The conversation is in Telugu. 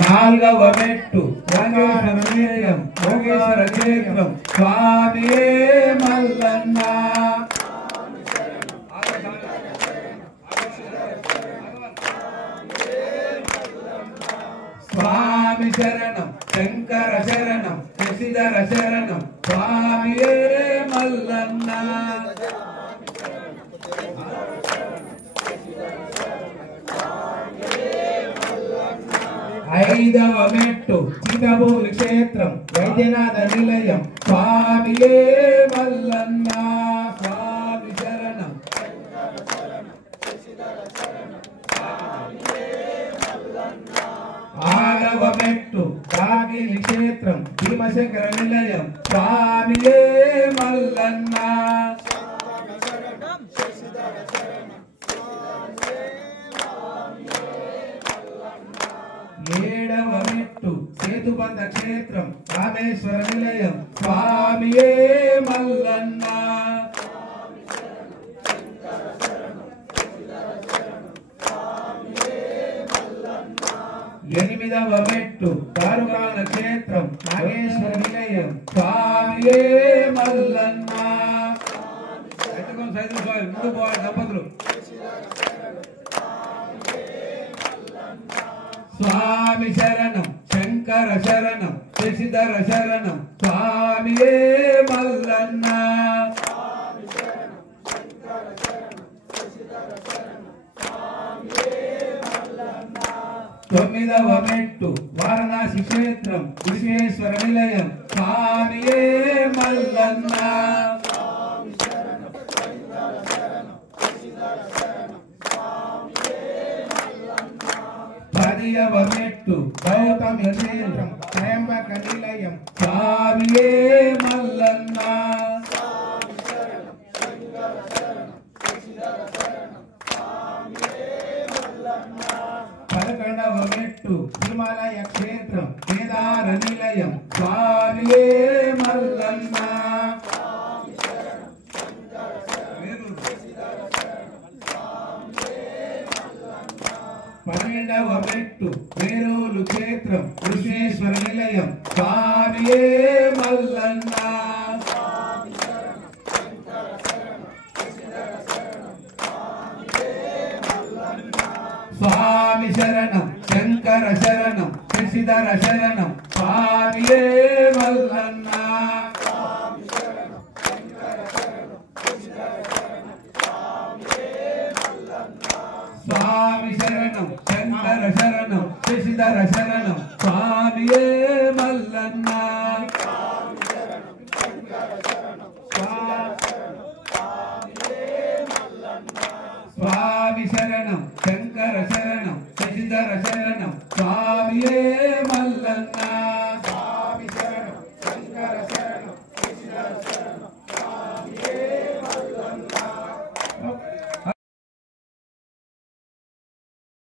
నాల్గవ మెట్టు రంగేశ్వరం యోగేశ్వర క్షేత్రం స్వామియే మల్లన్న స్వామి శరణం శంకర శరణం శశిధర శరణం స్వామియే మల్లన్న ఐదవ మెట్టు చిత్తపూరి క్షేత్రం వైద్యనాథ నిలయం స్వామియే మల్లన్న స్వామి శరణం ఆరవ మెట్టు కాగిని క్షేత్రం భీమశంకర నిలయం స్వామియే మల్లన్న ఏడవ మెట్టు సేతుబంధ క్షేత్రం రామేశ్వర నిలయం స్వామియే మల్లన్న ఎనిమిదవ మెట్టు దారుకాల క్షేత్రం నాగేశ్వర నిలయం స్వామియే మల్లన్న ముందు పోవాలి దంపతులు స్వామి శరణం శంకర శరణం శశిధర శరణం స్వామియే మల్లన్న తొమ్మిదవ మెట్టు వారణాసి క్షేత్రం విశ్వేశ్వర నిలయం స్వామియే మల్లన్న పదియవ మెట్టు గౌతమి క్షేత్రం త్రయంబక నిలయం స్వామియే మల్లన్న పదకొండవ మెట్టు హిమాలయ క్షేత్రం కేదార నిలయం స్వామియే మల్లన్న పన్నెండవ మెట్టు వేరూలు క్షేత్రం కృష్ణేశ్వర నిలయం స్వామియే మల్లన్న స్వామి శరణం శంకర శరణం శశిధర శరణం స్వామియే మల్లన్న స్వామి శరణం శంకర శరణం శశిధర శరణం స్వామియే మల్లన్న స్వామి శరణం శంకర శరణం శశిధర శరణం స్వామియే